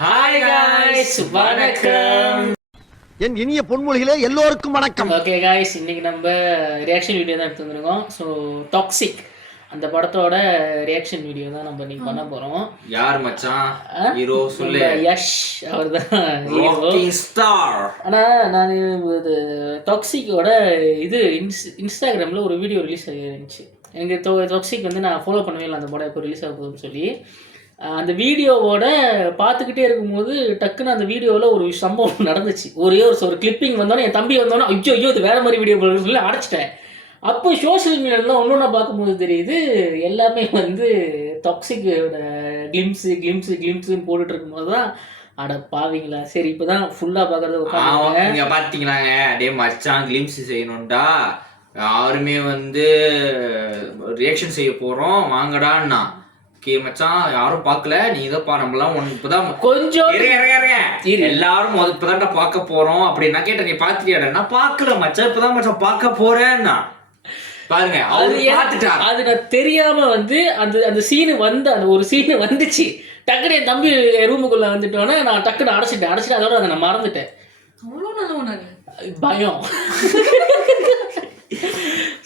Hi guys, வணக்கம். என் இனிய பொன்மொழிகளே எல்லோருக்கும் வணக்கம். ஓகே காய்ஸ், இன்னைக்கு நம்ம ரியாக்ஷன் வீடியோ தான் எடுத்து வந்திருக்கோம். ஸோ டாக்ஸிக் அந்த படத்தோட ரியாக்ஷன் வீடியோ தான் நம்ம இன்னைக்கு பண்ண போறோம். யார் மச்சான் ஹீரோ சொல்லு? யஷ் அவர் தான் ஹீரோ ஸ்டார். ஆனால் நான் இது டாக்ஸிக்கோட இது இன்ஸ்டாகிராமில் ஒரு வீடியோ ரிலீஸ் ஆகிருந்துச்சு. எனக்கு டாக்ஸிக் வந்து நான் ஃபாலோ பண்ணவே இல்லை, அந்த படம் எப்போ ரிலீஸ் ஆக போகுதுன்னு சொல்லி. அந்த வீடியோவோட பார்த்துக்கிட்டே இருக்கும்போது டக்குன்னு அந்த வீடியோவில் ஒரு சம்பவம் நடந்துச்சு. ஒரு கிளிப்பிங் வந்தோன்னே என் தம்பி வந்தோன்னே ஐயோ இது வேறு மாதிரி வீடியோ போடுன்னு சொல்லி அடைச்சிட்டேன். அப்போ சோஷியல் மீடியாவில் ஒன்று பார்க்கும்போது தெரியுது எல்லாமே வந்து டாக்ஸிக்கோட கிளிம்ஸுன்னு போட்டுட்டு இருக்கும்போது தான் அட பாவீங்களா, சரி இப்போ தான் ஃபுல்லாக பார்க்குறது உட்காந்து பார்த்தீங்களாங்க. அதே மச்சான் கிளிம்ஸ் செய்யணும்டா, யாருமே வந்து ரியாக்ஷன் செய்ய போகிறோம் வாங்கடான்னா மச்சான் யாரும் பார்க்கல, நீ இதை பா நம்மளாம் இப்பதான் கொஞ்சம் எல்லாரும் இப்பதான் பார்க்க போறோம் அப்படின்னா கேட்ட நீ பாத்தியாடா? நான் பார்க்கல மச்சான், இப்பதான் மச்சான் பார்க்க போறேன்னா பாருங்க. அது நான் தெரியாம வந்து அந்த சீனு வந்து அந்த ஒரு சீனு வந்துச்சு. டக்குனு என் தம்பி ரூமுக்குள்ள வந்துட்டோன்னே நான் டக்குன்னு அடைச்சிட்டு அதோட அதை நான் மறந்துட்டேன். பயம்.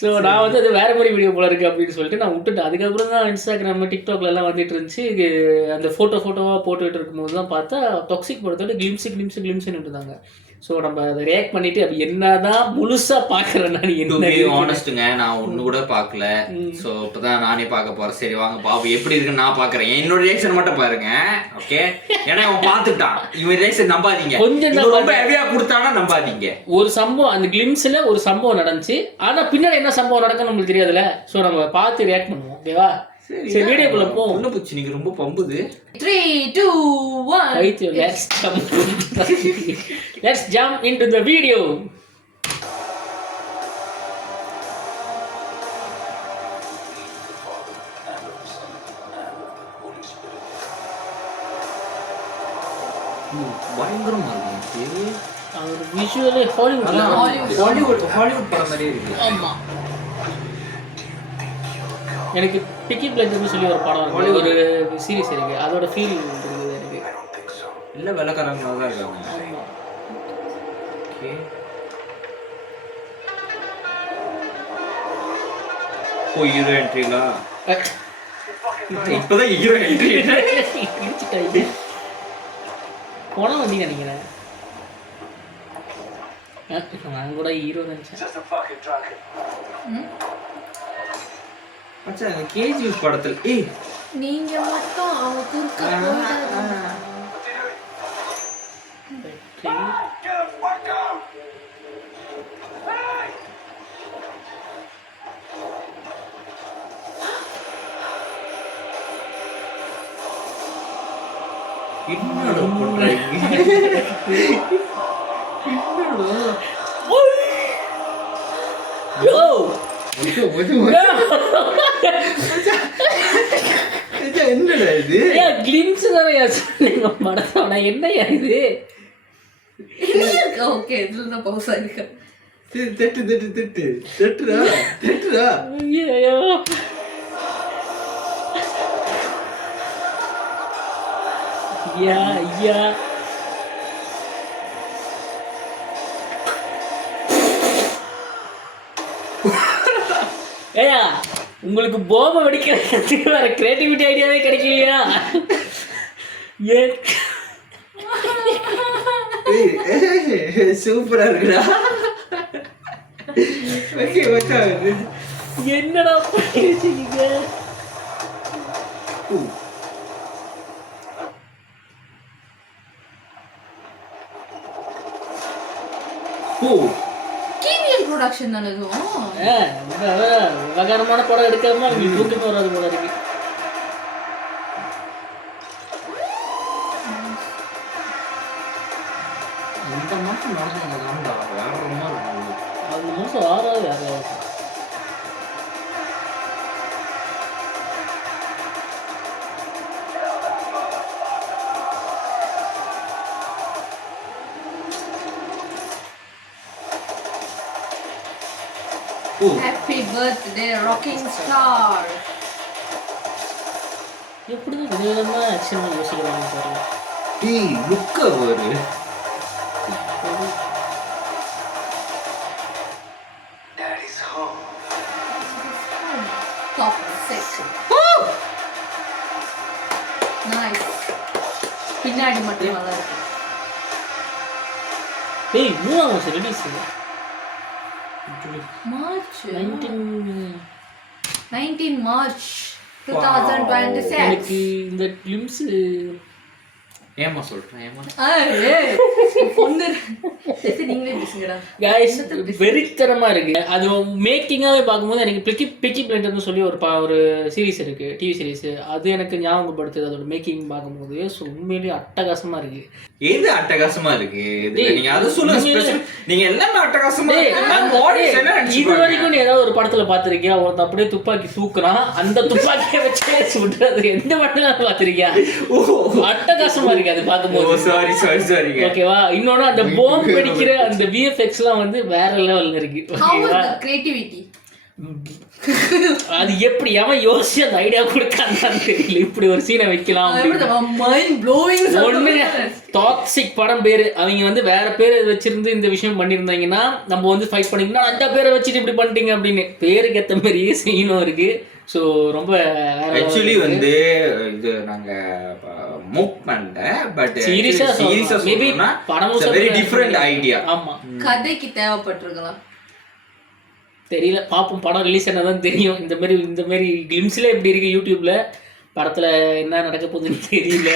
ஸோ நான் வந்து அது வேறு மாதிரி வீடியோ போல இருக்குது அப்படின்னு சொல்லிட்டு நான் விட்டுட்டேன். அதுக்கப்புறம் தான் இன்ஸ்டாகிராம் டிக்டாக்லாம் வந்துட்டு இருந்துச்சு. அந்த ஃபோட்டோவாக போட்டுக்கிட்டு இருக்கும்போது தான் பார்த்தா டாக்ஸிக் படத்தோட கிளிம்ஸுன்னு இருந்தாங்க. ஸோ நம்ம அதை ரியாக்ட் பண்ணிட்டு அப்படி என்னதான் முழுசாக பார்க்குறேன் நான். என்ன ஆனஸ்ட்டுங்க, நான் ஒன்று கூட பார்க்கல. ஸோ இப்போ தான் நானே பார்க்க போகிறேன். சரி வாங்க பாபு எப்படி இருக்குன்னு நான் பார்க்குறேன். என்னோட ரியாக்ஷன் மட்டும் பாருங்க, ஓகே? ஏன்னா அவன் பார்த்துட்டான். இவன் ரியாக்ஷன் நம்பாதீங்க, கொஞ்சம் ரொம்ப ஹெவியாக கொடுத்தானா நம்பாதீங்க. ஒரு சம்பவம் அந்த கிளிம்ஸில் ஒரு சம்பவம் நடந்துச்சு, ஆனால் பின்னாடி என்ன சம்பவம் நடக்குன்னு நம்மளுக்கு தெரியாதுல்ல. ஸோ நம்ம பார்த்து ரியாக்ட் பண்ணுவோம், ஓகேவா? சரி வீடியோக்குள்ள போ. ஒண்ணு போச்சு, நீங்க ரொம்ப பம்புது. 3 2 1 wait, let's jump into the video. பயங்கரமா இருக்கு. அவர் விஷுவலே ஹாலிவுட் படம் மாதிரியே இருக்கு. ஆமா, எனக்கு பிக்கி பிளைண்டர்னு சொல்லி ஒரு படம் இருக்கு, ஒரு சீரிஸ் இருக்கு, அதோட ஃபீல் இருக்குது எனக்கு. இல்லை வெள்ளக்காரங்களாக தான் இருக்காங்க. ஆமாம், ஓகே. ஓ ஹீரோ என்ட்ரிங்களா? இப்போதான் ஹீரோ என்ட்ரி போனால் வந்தீங்க நினைக்கிறேன். நான் கூட ஹீரோ நினச்சேன். மச்சான் கேஜிஎஃப் படத்துல நீங்க மட்டும் அவ குறுக்க என்னடா பண்றீங்க? என்னடா இது? கிளிம்ஸ் தானே சொன்னீங்க படத்தோட, என்னையா இது? ஓகே, இதுல தான் பவுசா இருக்கு. தெட்டுடா. ஐயோ ஐயா ஏயா, உங்களுக்கு போமை வெடிக்கிறதுக்கு வேற கிரியேட்டிவிட்டி ஐடியாவே கிடைக்கலையா? சூப்பரா இருக்குடா. என்னடா பண்ணிருக்கீங்க? ப்ரொடக்ஷன் தானே இதுவும். விவகாரமான படம் எடுக்காம அவங்க தூக்கமே வராது போல இருக்கு. இந்த மாசம் நடந்தாங்க வேற அந்த மாதம் ஆறாவது யாராவது Happy birthday rocking star. எப்படி விதவிதமாக ஆக்ஷன் யோசிக்கிறாங்க பாருங்க. டேய் லுக்க வரு பின்னாடி மட்டும் நல்லா இருக்கு. ஏய் 3ஆம் வருஷம் ரிலீஸ் மார்ச் 19 19 மார்ச் 2026. எனக்கு இந்த கிளிம்ஸ் ஏமா சொல்றேன் ஏமா நீங்களே பேசுங்கடா. கைஸ் வெறித்தனமா இருக்கு. அது மேக்கிங்காவே பார்க்கும்போது எனக்கு பிக்கி பிளைண்டர்னு சொல்லி ஒரு சீரிஸ் இருக்கு, டிவி சீரிஸ். அது எனக்கு ஞாபகப்படுத்துது அதோட மேக்கிங் பார்க்கும்போது. ஸோ உண்மையிலேயே அட்டகாசமா இருக்கு. எது அட்டகாசமா இருக்கு? நீங்க அது சொல்லுங்க. நீங்க எல்லாமே அட்டகாசமா இது வரைக்கும் நீ ஏதாவது ஒரு படத்துல பாத்திருக்கியா ஒருத்த அப்படியே துப்பாக்கி தூக்குறான், அந்த துப்பாக்கியை வச்சே சுடுறது எந்த படத்துல பாத்திருக்கியா? அட்டகாசமா இருக்கு அது பார்க்கும்போது. சாரி ஓகேவா? இன்னொன்னு அந்த பாம் வெடிக்கிற அந்த விஎஃப்எக்ஸ்லாம் வந்து வேற லெவல்ல இருக்கு. ஓகேவா? கிரியேட்டிவிட்டி அது எப்படி அவன் யோசிச்சு அந்த ஐடியா கொடுக்கான்னு தெரியல. இப்படி ஒரு சீனை வைக்கலாம். ஒண்ணு டாக்ஸிக் படம் பேரு அவங்க வந்து வேற பேரை வச்சிருந்து இந்த விஷயம் பண்ணியிருந்தாங்கன்னா நம்ம வந்து ஃபைட் பண்ணிக்கணும். அந்த பேரை வச்சுட்டு இப்படி பண்ணிட்டீங்க அப்படின்னு பேருக்கு ஏற்ற மாதிரியே சீனும் இருக்கு. ஸோ ரொம்ப ஆக்சுவலி வந்து இது நாங்க மூவ் பண்ணல, பட் சீரியஸா மேபி படம் வெரி டிஃபரண்ட் ஐடியா. ஆமா, கதைக்கு தேவைப்பட்டிருக்கலாம் தெரியல. பாப்போம், படம் ரிலீஸ் ஆனதான் தெரியும். இந்த மாதிரி கிளிம்ஸ்ல எப்படி இருக்கு யூடியூப்ல. படத்துல என்ன நடக்க போகுதுன்னு தெரியல.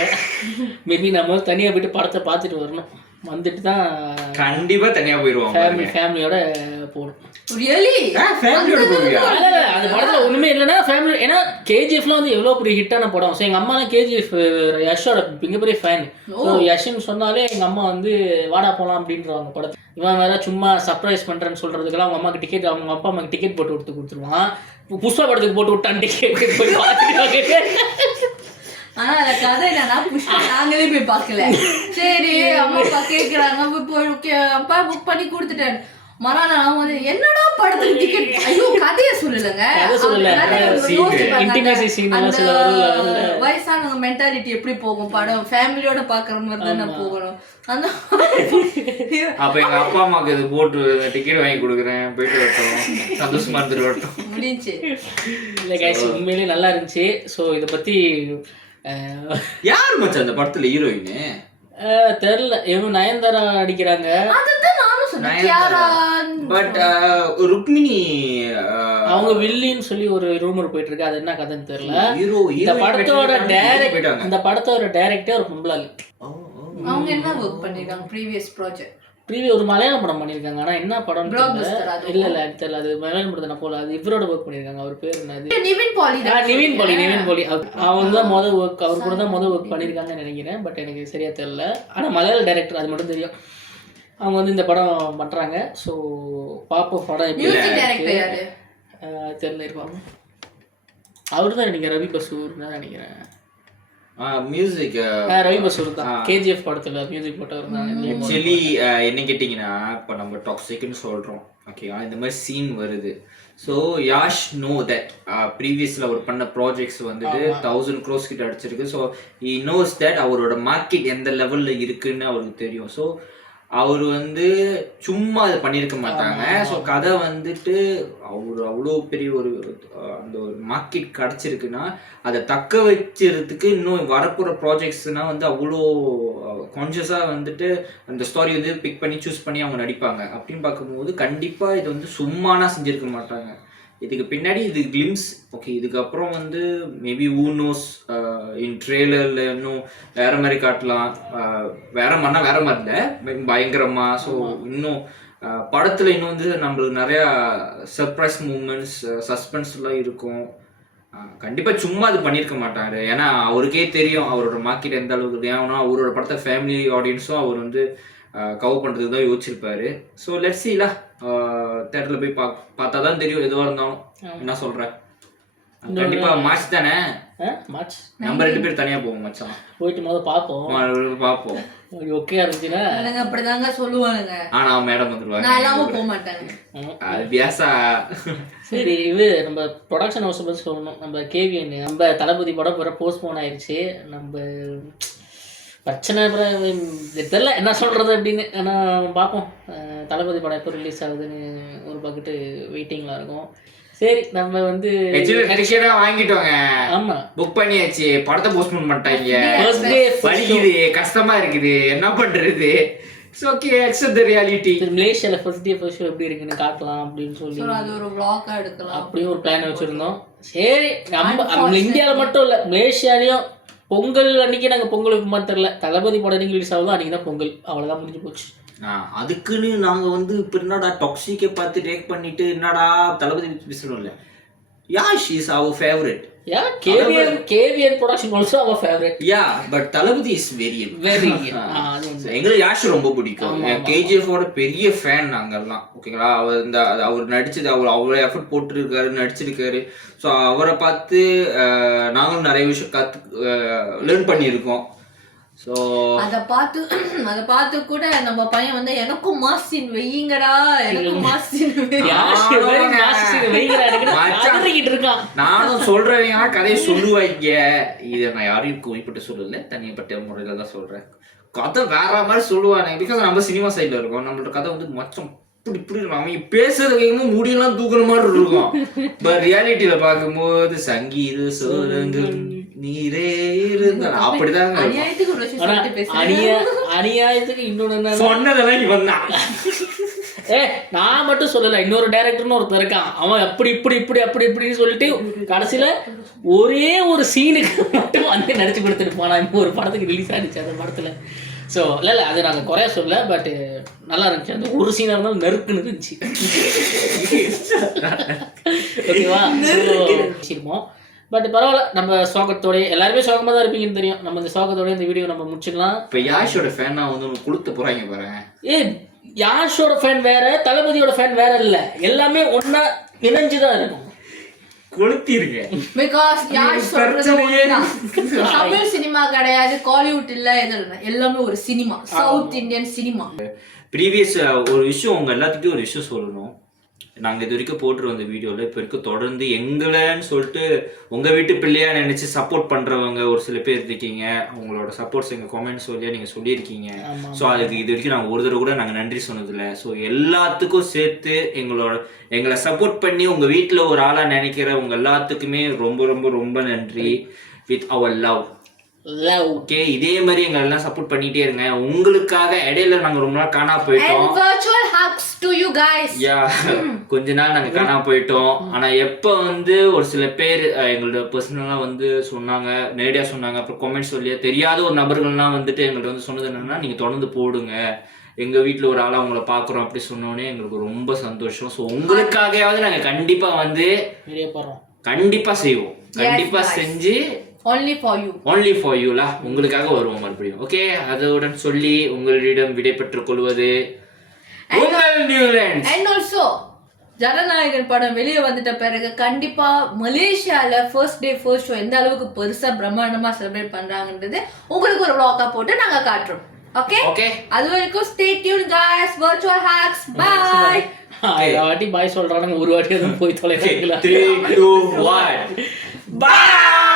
மேபி நம்ம தனியா போயிட்டு படத்தை பார்த்துட்டு வரணும். வந்துட்டு தான் கண்டிப்பா தனியா போயிடுவாங்க, ஃபேமிலியோட போகணும். அது படத்துல ஒண்ணுமே இல்லைன்னா ஃபேமிலி. ஏன்னா கேஜிஎஃப்லாம் வந்து எவ்வளவு பெரிய ஹிட்டான படம். ஸோ எங்க அம்மாலாம் கேஜிஎஃப் யஷோட மிகப்பெரிய ஃபேன். ஸோ யஷ்ன்னு சொன்னாலே எங்க அம்மா வந்து வாடா போலாம் அப்படின்றவாங்க படத்தை. இவன் வேற சும்மா சர்ப்ரைஸ் பண்றேன்னு சொல்றதுக்கெல்லாம் அவங்க அம்மாக்கு டிக்கெட், அவங்க அப்பா அம்மாக்கு டிக்கெட் போட்டு கொடுத்துருவான். புஷ்பா படத்துக்கு போட்டு விட்டான் டிக்கெட் போய் பார்த்துட்டு. ஆனா அந்த கதை என்னன்னா புஷ்பா நாங்களே போய் பார்க்கல. சரி அம்மா அப்பா கேட்கறாங்க, போய் அப்பா புக் பண்ணி கொடுத்துட்டேன். மறுநாள் வந்து என்னடா படத்துக்கு டிக்கெட், ஐயோ கதைய சொல்லலங்க, வயசானவங்க மென்டாலிட்டி எப்படி போகும், படம் ஃபேமிலியோட பாக்குற மாதிரி தானே போகணும். அந்த அப்ப எங்க அப்பா அம்மாக்கு இது போட்டு டிக்கெட் வாங்கி கொடுக்குறேன், போயிட்டு வரட்டும், சந்தோஷமா இருந்துட்டு வரட்டும் முடிஞ்சு. இல்லை கைஸ், உண்மையிலேயே நல்லா இருந்துச்சு. ஸோ இதை பத்தி யார் மச்சான் அந்த படத்துல ஹீரோயின் தெரியல, எவ்வளவு நயன்தாரா அடிக்கிறாங்க. பட் ருக்மிணி அவங்க வில்லின்னு சொல்லி ஒரு ரூமர் போயிட்டு இருக்கு. அது என்ன கதைன்னு தெரியல. இந்த படத்தோட டைரக்டர் ஒரு பொம்பளாளி. அவங்க என்ன வர்க் பண்ணிருக்காங்க? ப்ரீவியஸ் ஒரு மலையாள படம் பண்ணிருக்காங்க. ஆனா என்ன படம் இல்ல தெரியல. அது மலையாள படத்தை போல. அது இவரோட ஒர்க் பண்ணிருக்காங்க. அவர் பேர் என்னது? நிவின் பாலி. அவங்க தான் முதல் ஒர்க், அவர் கூட தான் முதல் ஒர்க் பண்ணிருக்காங்கன்னு நினைக்கிறேன். பட் எனக்கு சரியா தெரியல. ஆனா மலையாள டைரக்டர் அது மட்டும் தெரியும். அவங்க வந்து இந்த படம் பண்றாங்க. ஸோ பாப்போம் படம் எப்படி தெரியல இருப்பாங்க. அவரு தான் நினைக்கிறேன், ரவி பசூர் தான் நினைக்கிறேன். மியூசிக் ரவி பசூர் தான் கேஜிஎஃப் படத்துல மியூசிக் போட்டவர் தான். ஆக்சுவலி என்ன கேட்டிங்கன்னா, இப்போ நம்ம டாக்ஸிக்னு சொல்கிறோம், ஓகேவா? இந்த மாதிரி சீன் வருது. ஸோ யாஷ் நோ தட் ப்ரீவியஸில் அவர் பண்ண ப்ராஜெக்ட்ஸ் வந்துட்டு 1000 crores கிட்ட அடிச்சிருக்கு. ஸோ ஹி நோஸ் தட் அவரோட மார்க்கெட் எந்த லெவலில் இருக்குன்னு அவருக்கு தெரியும். ஸோ அவர் வந்து சும்மா அது பண்ணியிருக்க மாட்டாங்க. ஸோ கதை வந்துட்டு அவர் அவ்வளோ பெரிய ஒரு அந்த ஒரு மார்க்கெட் கிடச்சிருக்குன்னா அதை தக்க வச்சுறதுக்கு இன்னும் வரப்போகிற ப்ராஜெக்ட்ஸ்னால் வந்து அவ்வளோ கான்ஷியஸாக வந்துட்டு அந்த ஸ்டோரி வந்து பிக் பண்ணி சூஸ் பண்ணி அவங்க நடிப்பாங்க. அப்படின்னு பார்க்கும்போது கண்டிப்பாக இது வந்து சும்மானா செஞ்சுருக்க மாட்டாங்க. இதுக்கு பின்னாடி இது கிளிம்ஸ். ஓகே, இதுக்கப்புறம் வந்து மேபி ஊ நோஸ் இன் ட்ரெய்லரில் இன்னும் வேறு மாதிரி காட்டலாம். வேறு மாதிரி இல்லை, பயங்கரமாக. ஸோ இன்னும் படத்தில் இன்னும் வந்து நம்மளுக்கு நிறையா சர்ப்ரைஸ் மூமெண்ட்ஸ், சஸ்பென்ஸ்லாம் இருக்கும். கண்டிப்பாக சும்மா அது பண்ணியிருக்க மாட்டாரு. ஏன்னா அவருக்கே தெரியும் அவரோட மார்க்கெட் எந்த அளவுக்கு. ஏன்னா அவரோட படத்தை ஃபேமிலி ஆடியன்ஸும் அவர் வந்து கவர் பண்ணுறதுக்கு தான் யோசிச்சிருப்பாரு. ஸோ லெட்ஸ் சீலா, தேட்டரில் போய் பார்த்தா தான் தெரியும் எதுவாக இருந்தாலும். என்ன சொல்கிறேன்? கண்டிப்பாக மார்ச் தானே, மார்ச் நம்ம 2 பேர் தனியாக போவோம் மச்சான். போயிட்டு முதல்ல பார்ப்போம். ஓகே இருந்துச்சுன்னா அப்படிதாங்க சொல்லுவானுங்க. ஆனா மேடம் வந்துருவாங்க, நான் எல்லாமே போக மாட்டாங்க. வியாசா. சரி, இது நம்ம ப்ரொடக்ஷன் ஹவுஸ் பற்றி சொல்லணும். நம்ம கேவிஎன் நம்ம தளபதி படம் போஸ்ட்போன் ஆயிடுச்சு. நம்ம பிரச்சனை தெரியல என்ன சொல்கிறது அப்படின்னு. ஆனால் பார்ப்போம் தளபதி படம் எப்போ ரிலீஸ் ஆகுதுன்னு ஒரு பக்கெட்டு வெயிட்டிங்கில் இருக்கும். சரி நம்ம வந்து வாங்கிட்டோங்க. ஆமா புக் பண்ணியாச்சு. படத்தை போஸ்ட்போன் பண்ணிட்டாங்க. வலிக்குது, கஷ்டமா இருக்குது, என்ன பண்றது? Okay accept the reality. மலேசியால ஃபர்ஸ்ட் டே ஃபர்ஸ்ட் ஷோ எப்படி இருக்குன்னு காட்டலாம் அப்படின்னு சொல்லி அது ஒரு vlog-ஆ எடுக்கலாம் அப்படியே ஒரு பிளான் வச்சிருந்தோம். சரி நம்ம இந்தியாவில் மட்டும் இல்லை மலேசியாலையும் பொங்கல் அன்னைக்கு நாங்கள் பொங்கல் வைப்போமா தெரியல. தளபதி படம் அன்னைக்கு ரிலீஸ் ஆகுதோ அன்னைக்கு தான் பொங்கல். அவ்வளோதான் முடிஞ்சு போச்சு. அதுக்குன்னு நாங்க வந்து இப்போ என்னடா டாக்ஸிக்கை பார்த்து டேக் பண்ணிட்டு என்னடா தளபதி பேசணும் இல்லை. யாஷ் இஸ் அவர் favourite. Yeah, KVN production also our favorite. Yeah, but Thalapathy is very எங்களுக்கு யாஷ் ரொம்ப பிடிக்கும். KGF ஓட பெரிய ஃபேன் நாங்கெல்லாம். ஓகேங்களா, அவர் நடிச்சது அவர் எஃபர்ட் போட்டுருக்காரு, நடிச்சிருக்காரு. ஸோ அவரை பார்த்து நாங்களும் நிறைய விஷயம் லேர்ன் பண்ணியிருக்கோம். ஸோ அதை பார்த்து கூட நம்ம பையன் வந்து எனக்கும் மாசின் வெய்யுங்கடா, எனக்கும் மாசின் இருக்கான். நானும் சொல்றேன் கதையை சொல்லுவாங்க. இதை நான் யாரையும் குறிப்பிட்டு சொல்லல, தனிப்பட்ட முறையில தான் சொல்றேன். கதை வேற மாதிரி சொல்லுவாங்க. பிகாஸ் நம்ம சினிமா சைட்ல இருக்கோம். நம்மளோட கதை வந்து மச்சம் இப்படி அவங்க பேசுறது கேட்கும்போது முடியெல்லாம் தூக்குற மாதிரி இருக்கும். பட் ரியாலிட்டியில பார்க்கும்போது சங்கீத சோரங்கம் நீரே இருந்தா அப்படிதான். அநியாயத்துக்கு இன்னொன்னு சொன்னதெல்லாம் இவன் தான். நான் மட்டும் சொல்லல, இன்னொரு டைரக்டர்னு ஒருத்தர் இருக்கான். அவன் அப்படி இப்படி இப்படி அப்படி இப்படின்னு சொல்லிட்டு கடைசியில ஒரே ஒரு சீனுக்கு மட்டும் வந்து நடிச்சு கொடுத்துட்டு போனா. இப்போ ஒரு படத்துக்கு ரிலீஸ் ஆகிடுச்சு அந்த படத்துல. ஸோ இல்லை அது நாங்கள் குறைய சொல்ல, பட் நல்லா இருந்துச்சு. அந்த ஒரு சீனாக இருந்தாலும் நெருக்குன்னு இருந்துச்சு. ஓகேவா, வச்சிருப்போம். பட் பரவாயில்ல, நம்ம சோகத்தோடய எல்லாருமே சோகமாக தான் இருப்பீங்கன்னு தெரியும். நம்ம இந்த சோகத்தோடய இந்த வீடியோ நம்ம முடிச்சுக்கலாம். இப்போ யாஷோட ஃபேனாக வந்து கொடுத்து போகிறாங்க பாருங்க. யாஷோட ஃபேன் வேற, தளபதியோட ஃபேன் வேற இல்லை. எல்லாமே ஒன்றா இணைஞ்சுதான் இருக்கும். தமிழ் சினிமா கிடையாது, காலிவுட் இல்ல, எல்லாமே ஒரு cinema, south Indian cinema. Previous ஒரு விஷயம் உங்க எல்லாத்துக்கும் ஒரு விஷயம் சொல்லணும். நாங்க இது வரைக்கும் போட்டு வந்த வீடியோல இப்ப வரைக்கும் தொடர்ந்து எங்களன்னு சொல்லிட்டு உங்க வீட்டு பிள்ளையா நினைச்சு சப்போர்ட் பண்றவங்க ஒரு சில பேர் இருக்கீங்க. உங்களோட சப்போர்ட்ஸ் எங்க கமெண்ட்ஸ் வழியா நீங்க சொல்லியிருக்கீங்க. ஸோ அதுக்கு இது வரைக்கும் நாங்கள் ஒரு தடவை கூட நாங்கள் நன்றி சொன்னதில்லை. ஸோ எல்லாத்துக்கும் சேர்த்து எங்களை சப்போர்ட் பண்ணி உங்க வீட்டில் ஒரு ஆளா நினைக்கிற உங்க எல்லாத்துக்குமே ரொம்ப ரொம்ப ரொம்ப நன்றி. With our love. ஓகே, இதே மாதிரி எங்களை எல்லாம் சப்போர்ட் பண்ணிட்டே இருங்க. உங்களுக்காக இடையில நாங்க ரொம்ப நாள் காணா போயிட்டோம். கொஞ்ச நாள் நாங்க காணா போயிட்டோம். ஆனா எப்ப வந்து ஒரு சில பேர் எங்களோட பர்சனலா வந்து சொன்னாங்க, நேரடியா சொன்னாங்க, அப்புறம் கமெண்ட்ஸ் சொல்லியா தெரியாத ஒரு நபர்கள்லாம் வந்துட்டு எங்கள்கிட்ட வந்து சொன்னது என்னன்னா, நீங்க தொடர்ந்து போடுங்க, எங்க வீட்டுல ஒரு ஆளா உங்களை பாக்குறோம் அப்படி சொன்னோடனே எங்களுக்கு ரொம்ப சந்தோஷம். ஸோ உங்களுக்காகவாவது நாங்க கண்டிப்பா வந்து கண்டிப்பா செய்வோம். கண்டிப்பா செஞ்சு only for you லா உங்களுக்காக வருவோம் மறுபடியும். ஓகே, அதோடன் சொல்லி உங்களிடம் விடை பெற்றுக் கொள்வது உங்கள் நியூலேண்ட். and also ஜனநாயகன் படம் வெளியே வந்துட்ட பிறகு கண்டிப்பா மலேசியால ஃபர்ஸ்ட் டே ஃபர்ஸ்ட் ஷோ எந்த அளவுக்கு பெருசா பிரம்மாண்டமா செலிப்ரேட் பண்றாங்கன்றது உங்களுக்கு ஒரு vlog-ஆ போட்டு நாங்க காட்டுறோம். ஓகே, அது வரைக்கும் stay tuned guys. Virtual Hacks, bye. வாட்டி பாய் சொல்றானுங்க, ஒரு வாட்டி போய் தொலைங்க. 3 2 1 bye.